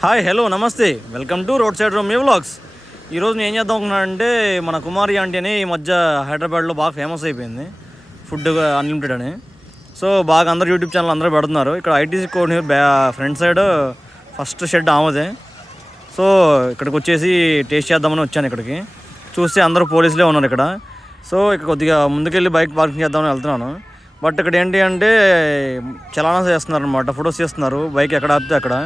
Hi hello నమస్తే welcome to road side Rome vlogs. ఈరోజు నేను ఏం చేద్దాం అనుకున్నానంటే మన కుమారి ఆంటీ అని ఈ మధ్య హైదరాబాద్లో బాగా ఫేమస్ అయిపోయింది ఫుడ్ అన్లిమిటెడ్ అని. సో బాగా అందరు యూట్యూబ్ ఛానల్ అందరూ పెడుతున్నారు. ఇక్కడ ITC code front side first shed ఆమెదే. సో ఇక్కడికి వచ్చేసి టేస్ట్ చేద్దామని వచ్చాను. ఇక్కడికి చూస్తే అందరూ పోలీసులే ఉన్నారు ఇక్కడ. సో ఇక్కడ కొద్దిగా ముందుకెళ్ళి బైక్ పార్కింగ్ చేద్దామని వెళ్తున్నాను. బట్ ఇక్కడ ఏంటి అంటే చలానా చేస్తున్నారు అనమాట, ఫొటోస్ చేస్తున్నారు బైక్ ఎక్కడ ఆపితే అక్కడ.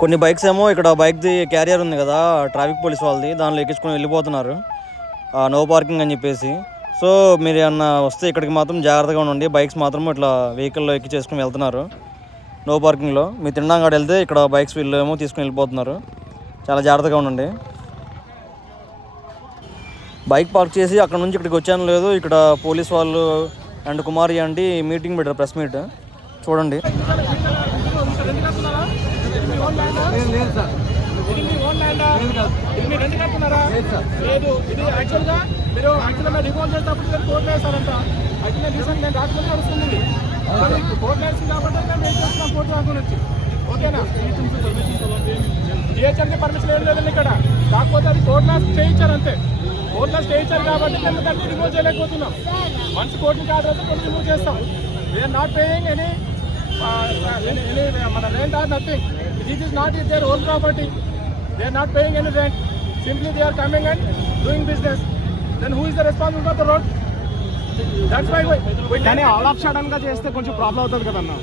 కొన్ని బైక్స్ ఏమో ఇక్కడ బైక్ది క్యారియర్ ఉంది కదా ట్రాఫిక్ పోలీస్ వాళ్ళది, దానిలో ఎక్కించుకొని వెళ్ళిపోతున్నారు నో పార్కింగ్ అని చెప్పేసి. సో మీరు ఏమన్నా వస్తే ఇక్కడికి మాత్రం జాగ్రత్తగా ఉండండి. బైక్స్ మాత్రం ఇట్లా వెహికల్లో ఎక్కి చేసుకుని వెళ్తున్నారు నో పార్కింగ్లో. మీరు తినడం కాడ వెళ్తే ఇక్కడ బైక్స్ వీళ్ళు ఏమో తీసుకుని వెళ్ళిపోతున్నారు. చాలా జాగ్రత్తగా ఉండండి. బైక్ పార్క్ చేసి అక్కడ నుంచి ఇక్కడికి వచ్చాను లేదు, ఇక్కడ పోలీస్ వాళ్ళు అండ్ కుమారి ఆంటీ మీటింగ్ పెట్టారు, ప్రెస్ మీట్ చూడండి. లేదు సార్, ఇది మీరు ఎందుకు అంటున్నారా? లేదు, ఇది యాక్చువల్గా మీరు యాక్చువల్గా రికాల్ చేసేటప్పుడు కోర్టు వేస్తారంట. యాక్చువల్గా రీసెంట్ నేను రాకపోతే వస్తుంది కోర్టు వేస్తుంది కాబట్టి మేము ఏం చేస్తున్నాం కోర్టు రాకుండా వచ్చి. ఓకేనా? జిహెచ్ఎంకి పర్మిషన్ ఏం లేదండి ఇక్కడ. కాకపోతే అది కోర్టులో స్టే ఇచ్చారు అంతే. కోర్టులో స్టే ఇచ్చారు కాబట్టి మేము దాన్ని రిమూవ్ చేయలేకపోతున్నాం. వన్స్ కోర్టుని కాదు కొన్ని రిమూవ్ చేస్తాం. వీఆర్ నాట్ పేయింగ్ ఎనీ మన rent are nothing. This is not their own property. They are not paying any rent. Simply they are coming and doing business. Then who is the responsible for the road? That's why we కానీ all of sudden గా చేస్తే కొంచెం problem అవుతుంది కదన్న.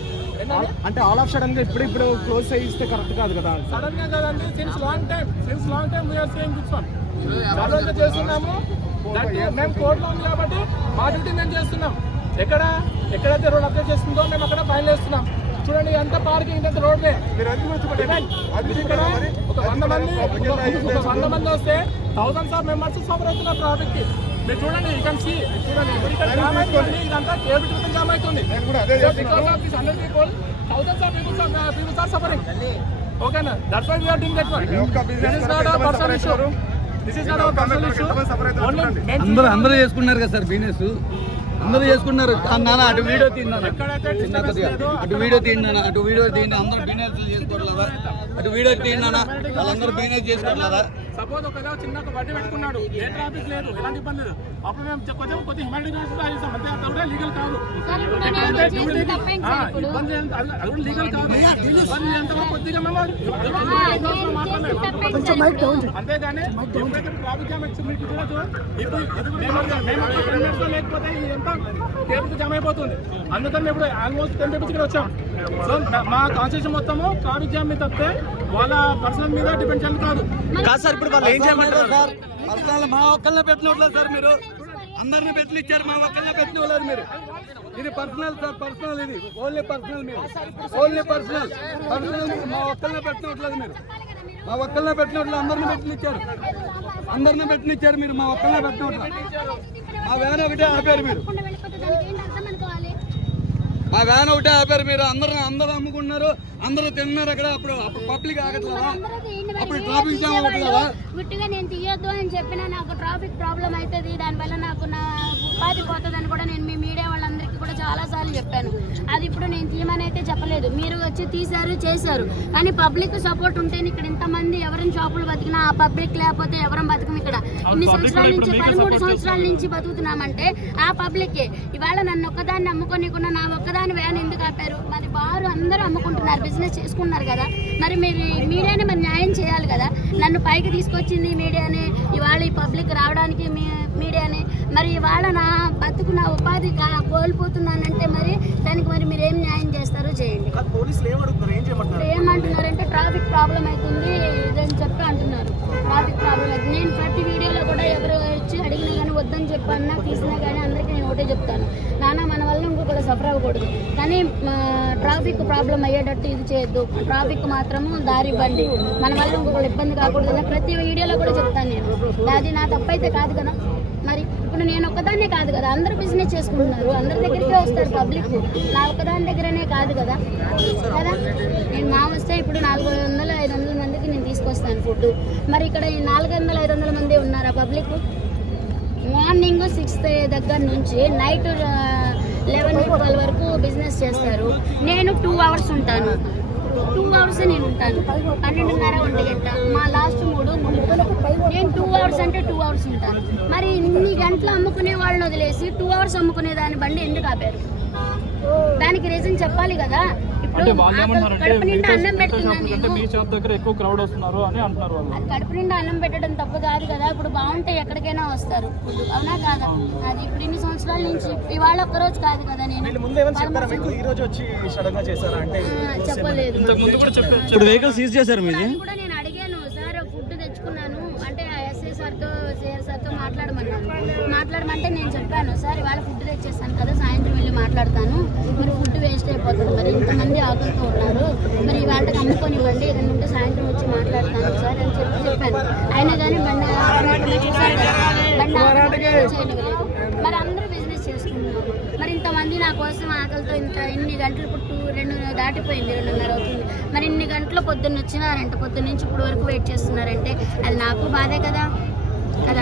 అంటే all of sudden గా ఇప్పుడు close చేయిస్తే కరెక్ట్ కాదు కదా. సడన్ గా కదండి. Since long time we are saying this one. Sudden గా చేస్తున్నాము. మేము కోర్టులో ఉంది కాబట్టి మా డ్యూటీ మేము చేస్తున్నాం. ఎక్కడైతే రోడ్ అప్డేట్ చేస్తుందో మేము అక్కడ ఫైన్ వేస్తున్నాం. చూడండి ఎంత పార్కింగ్, ఇంత రోడ్లే. ఇక్కడ ఒక 100 మంది వస్తే థౌసండ్స్ ఆఫ్ మెంబర్స్ సఫర్ అవుతున్నారు ట్రాఫిక్ కి. మీరు చూడండి, యూ కెన్ సీ. చూడండి జామ్ అవుతుంది, ఇదంతా కేబుల్ జామ్ అవుతుంది. Because of this 100 people, thousands of people are suffering. ఓకేనా? That's why we are doing that one. This is not a personal issue. This is not a personal issue. అందరూ చేసుకున్నారు కదా sir, business అందరూ చేసుకున్నారు. నాన్న అటు video తిన్నాను, అటు వీడియో తిన్నాను, అటు వీడియో తిన్నా. అందరూ బిజినెస్ చేసుకోవట్లేదా? అటు వీడియో తిన్నానా? వాళ్ళందరూ బిజినెస్ చేసుకోవట్లేదా? సపోజ్ ఒక చిన్న వడ్డీ పెట్టుకున్నాడు, ఏ ట్రాఫిక్ లేదు, ఎలాంటి ఇబ్బంది లేదు. అప్పుడు మేము కొద్దిగా హ్యూమానిటీ రాస్తాం అంతే. అది కూడా లీగల్ కాదు. ఇబ్బంది అది కూడా లీగల్ కాదు. ఇబ్బంది ఎంత కొద్దిగా మేము అంతేగాని ఎప్పుడైతే ట్రాఫిక్ జామ్ వచ్చి మీకు చూడచ్చు. ఇప్పుడు లేకపోతే ఎంత కేబుల్ జామ్ అయిపోతుంది. అందుకని ఇప్పుడు ఆల్మోస్ట్ 10 people ఇక్కడ వచ్చాం. సో మా కాన్సెషన్ మొత్తము ట్రాఫిక్ జామ్ మీద తప్పితే వాళ్ళ పర్సనల్ మీద డిపెండ్ చేయాలి కాదు సార్. ఇప్పుడు వాళ్ళు ఏం చేయమంటారు సార్? పర్సనల్ మా ఒక్కళ్ళనే పెట్టినట్లేదు సార్. మీరు అందరినీ పెట్లు ఇచ్చారు, మా ఒక్కళ్ళనే పెట్టినవ్వలేదు మీరు. ఇది పర్సనల్ సార్, పర్సనల్. ఇది ఓన్లీ పర్సనల్. మీరు ఓన్లీ పర్సనల్ మా ఒక్కళ్ళనే పెట్టినట్లేదు. మీరు మా ఒక్కళ్ళనే పెట్టినట్లు అందరినీ పెట్టినిచ్చారు, అందరినీ పెట్టినిచ్చారు. మీరు మా ఒక్కళ్ళనే పెట్టినట్లు. మా వ్యాన్ ఒకటే ఆపారు మీరు, మా వ్యాన్ ఒకటే ఆపారు మీరు. అందరూ అమ్ముకున్నారు, అందరూ తిన్నారు అక్కడ. అప్పుడు పబ్లిక్ ఆగట్లేదా? అప్పుడు ట్రాఫిక్ జామ్ అవ్వట్లేదా? గుట్టిగా నేను తీయొద్దు అని చెప్పినా నాకు ట్రాఫిక్ ప్రాబ్లం అవుతుంది, దానివల్ల నాకు నా ఉపాధి పోతుంది అని కూడా నేను మీ మీడియా వాళ్ళందరికీ కూడా చాలాసార్లు చెప్పాను. అది ఇప్పుడు నేను తీయమని అయితే చెప్పలేదు, మీరు వచ్చి తీశారు చేశారు. కానీ పబ్లిక్ సపోర్ట్ ఉంటేనే ఇక్కడ ఇంతమంది ఎవరైనా షాపులు బతికినా, ఆ పబ్లిక్ లేకపోతే ఎవరం బతికం. ఇక్కడ ఇన్ని సంవత్సరాల నుంచి 13 సంవత్సరాల నుంచి బతుకుతున్నామంటే ఆ పబ్లిక్కే. ఇవాళ నన్ను ఒక్కదాన్ని అమ్ముకోనికుండా నా ఒక్కదాని వ్యాన్ ఎందుకు ఆపారు? మరి బారు అందరూ అమ్ముకుంటున్నారు, బిజినెస్ చేసుకున్నారు కదా. మరి మీరు మీడియానే మరి న్యాయం చేయాలి కదా. నన్ను పైకి తీసుకొచ్చింది మీడియానే, ఇవాళ ఈ పబ్లిక్ రావడానికి మీడియానే. మరి ఇవాళ నా బతుకు, నా ఉపాధి కోల్పోతున్నానంటే మరి దానికి మరి మీరు ఏం న్యాయం చేస్తారో చేయండి. ఏమంటున్నారంటే ట్రాఫిక్ ప్రాబ్లం అవుతుంది ఇదని చెప్పి అంటున్నారు. ట్రాఫిక్ ప్రాబ్లం అవుతుంది. నేను ప్రతి వీడియోలో కూడా ఎవరు వచ్చి అడిగినా కానీ వద్దని చెప్పన్నా తీసినా కానీ అందరికీ నేను ఒకటే చెప్తాను, నాన్న మన వల్ల ఇంకొకరు సఫర్ అవ్వకూడదు. కానీ ట్రాఫిక్ ప్రాబ్లం అయ్యేటట్టు ఇది చేయొద్దు. ట్రాఫిక్ మాత్రము దారి ఇవ్వండి, మన వల్ల ఇంకొకరు ఇబ్బంది కాకూడదు కదా ప్రతి వీడియోలో కూడా చెప్తాను నేను. అది నా తప్పైతే కాదు కదా. మరి ఇప్పుడు నేను ఒక్కదాన్నే కాదు కదా, అందరూ బిజినెస్ చేసుకుంటున్నారు, అందరి దగ్గరికే వస్తారు పబ్లిక్. నా ఒక్కదాని దగ్గరనే కాదు కదా. నేను మా వస్తే ఇప్పుడు 400-500 మందికి నేను తీసుకొస్తాను ఫుడ్. మరి ఇక్కడ 400-500 మంది ఉన్నారా పబ్లిక్? మార్నింగ్ 6 దగ్గర నుంచి నైట్ 11-12 వరకు బిజినెస్ చేస్తారు. నేను 2 hours ఉంటాను. 2 hours నేను ఉంటాను. 12:30 1 గంట మా లాస్ట్ 3 నేను 2 hours అంటే 2 hours ఉంటాను. మరి ఇన్ని గంటలు అమ్ముకునే వాళ్ళని వదిలేసి 2 hours అమ్ముకునే దాని బండి ఎందుకు ఆపారు? దానికి రీజన్ చెప్పాలి కదా. ఇప్పుడు కడుపు నిండా అన్నం పెడుతున్నాను నేను, మీ షాప్ దగ్గర ఎక్కువ క్రౌడ్ వస్తున్నారు అని అంటున్నారు వాళ్ళు. అది కడుపు నిండా అన్నం పెట్టడం తప్పు కాదు కదా. ఇప్పుడు బాగుంటే ఎక్కడికైనా వస్తారు ఫుడ్, అవునా కాదా? అది ఇప్పుడు ఇన్ని సంవత్సరాల నుంచి ఇవాళ ఒక్క రోజు కాదు కదా. నేను చెప్పలేదు. ఇప్పుడు వెహికల్ సీజ్ చేశారు మీది. అది కూడా నేను అడిగాను సార్, ఫుడ్ తెచ్చుకున్నాను అంటే ఎస్ఐ సార్తో సిఆర్ సార్తో మాట్లాడమంటే నేను చెప్పాను సార్ ఇవాళ ఫుడ్ తెచ్చేసాను కదా, సాయంత్రం వెళ్ళి మాట్లాడతాను, మరి ఫుడ్ వేస్ట్ అయిపోతుంది, మరి ఇంతమంది ఆకలితో ఉన్నారు, మరి ఇవాళకి అమ్ముకొని ఇవ్వండి, ఏదైనా ఉంటే సాయంత్రం వచ్చి మాట్లాడతాను సార్ అని చెప్పాను. అయినా కానీ బండి చూసారు కదా, బండి చేయనివ్వలేదు. మరి అందరూ బిజినెస్ చేసుకుంటున్నారు. మరి ఇంతమంది నా కోసం ఆకలితో ఇన్ని గంటలు, ఇప్పుడు 2 దాటిపోయింది, 2:30 అవుతుంది. మరి ఇన్ని గంటలు పొద్దున్న వచ్చినారంటే, పొద్దున్న నుంచి ఇప్పుడు వరకు వెయిట్ చేస్తున్నారంటే అది నాకు బాధే కదా.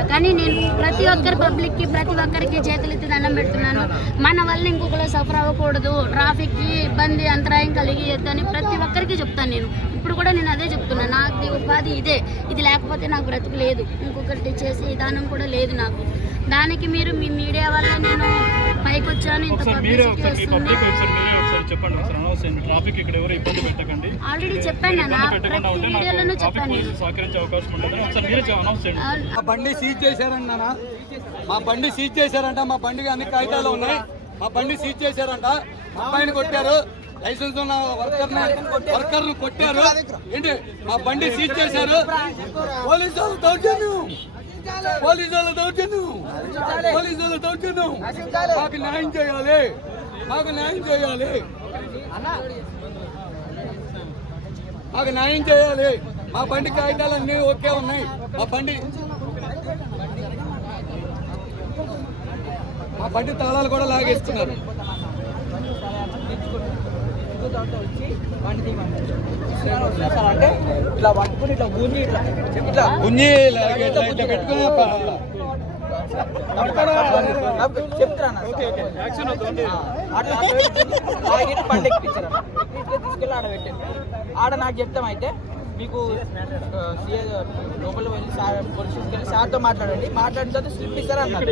కానీ నేను ప్రతి ఒక్కరి పబ్లిక్కి, ప్రతి ఒక్కరికి చేతులెత్తి దండం పెడుతున్నాను. మన వల్ల ఇంకొకరు సఫర్ అవ్వకూడదు, ట్రాఫిక్కి ఇబ్బంది అంతరాయం కలిగియద్దని ప్రతి ఒక్కరికి చెప్తాను. నేను ఇప్పుడు కూడా నేను అదే చెప్తున్నాను. నాకు ఉపాధి ఇదే, ఇది లేకపోతే నాకు బ్రతుకు లేదు, ఇంకొకటి చేసే విధానం కూడా లేదు నాకు. దానికి మీరు మీ మీడియా వల్ల నేను పైకి వచ్చాను, ఇంత పబ్లిసిటీ వస్తుంది. ఆల్రెడీ చెప్పాను అన్న, ప్రతి వీడియోలోనూ చెప్పాను. మా బండి సీజ్ చేశారంట, మా బండి సీజ్ చేశారంట, మా బండికి అన్ని కాగితాలు ఉన్నాయి, మా బండి సీజ్ చేశారంట, అబ్బాయిని కొట్టారు, లైసెన్స్ ఉన్న వర్కర్ను కొట్టారు. ఏంటి మా బండి సీజ్ చేశారు. పోలీసు వాళ్ళు దౌర్జన్యం, పోలీసు వాళ్ళు దౌర్జన్యం, పోలీసు వాళ్ళు దౌర్జన్యం. మాకు న్యాయం చేయాలి, మాకు న్యాయం చేయాలి, మాకు న్యాయం చేయాలి. మా బండి కాగితాలు అన్నీ ఓకే ఉన్నాయి. మా బండి తాళాలు కూడా లాగేస్తున్నారు. అంటే ఇట్లా పట్టుకుని ఇట్లా గుంజి ఇట్లా గుంజి ఇట్లా పెట్టుకుని బండి ఎక్కించారు, తీసుకెళ్ళి ఆడ పెట్టారు. ఆడ నాకు చెప్తాం అయితే మీకు లోపల వెళ్ళి పోలీస్ స్టేషన్కి వెళ్ళి సార్తో మాట్లాడండి, మాట్లాడిన తర్వాత స్లిప్ ఇస్తారా అన్నారు.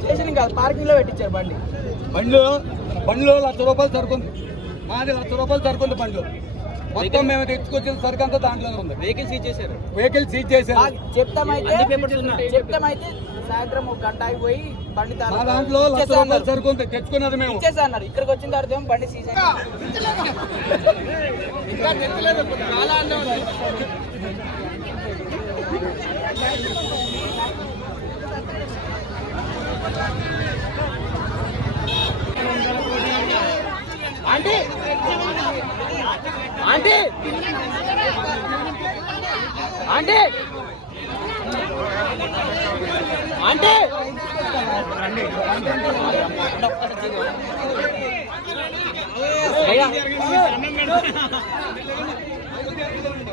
స్టేషన్ కాదు, పార్కింగ్లో పెట్టించారు బండి. బండిలో 1,00,000 రూపాయలు సరుకుంది, మాది 1,00,000 రూపాయలు సరుకుంది బండిలో. మొత్తం మేము తెచ్చుకొచ్చిన సరుకు అంతా దాంట్లోనే ఉంది. వెహికల్ సీజ్ చేశారు. చెప్తామైతే సాయంత్రం 1 గంట అయిపోయి బండి దాంట్లో 1,00,000 రూపాయలు సరుకుంది, తెచ్చుకున్నది మేము ఇచ్చేసా అన్నారు. ఇక్కడికి వచ్చిన తర్వాత ఏమో బండి seize aunty aunty aunty aunty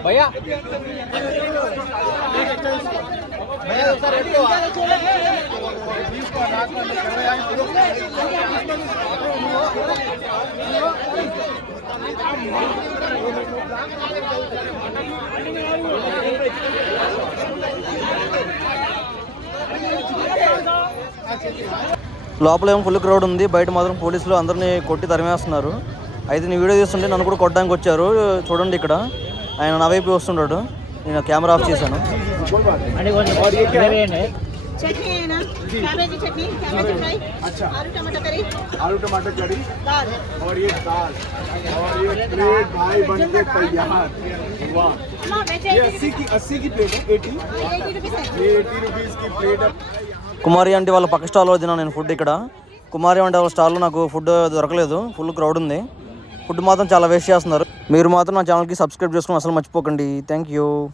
భయ్యా లోపల ఏమో ఫుల్ క్రౌడ్ ఉంది, బయట మాత్రం పోలీసులు అందరినీ కొట్టి తరిమేస్తున్నారు. అయితే నేను వీడియో తీస్తుంటే నన్ను కూడా కొట్టడానికి వచ్చారు. చూడండి, ఇక్కడ ఆయన నా వైపు వస్తున్నాడు, నేను కెమెరా ఆఫ్ చేశాను. चटनी है ना, कैबेज चटनी, कैबेज फ्राई, अच्छा, आलू टमाटर करी दाल और ये दाल और ये प्लेट भाई बन के तैयार। वाह, ये 80 की प्लेट है, 80 रुपीस की प्लेट है। కుమారి అంటే వాళ్ళ పక్క స్టాల్లో తిన్నాను నేను ఫుడ్. ఇక్కడ కుమారి అంటే వాళ్ళ స్టాల్లో నాకు ఫుడ్ దొరకలేదు, ఫుల్ క్రౌడ్ ఉంది. ఫుడ్ మాత్రం చాలా వేస్ట్ చేస్తున్నారు. మీరు మాత్రం నా ఛానల్కి సబ్స్క్రైబ్ చేసుకుని అసలు మర్చిపోకండి. Thank you.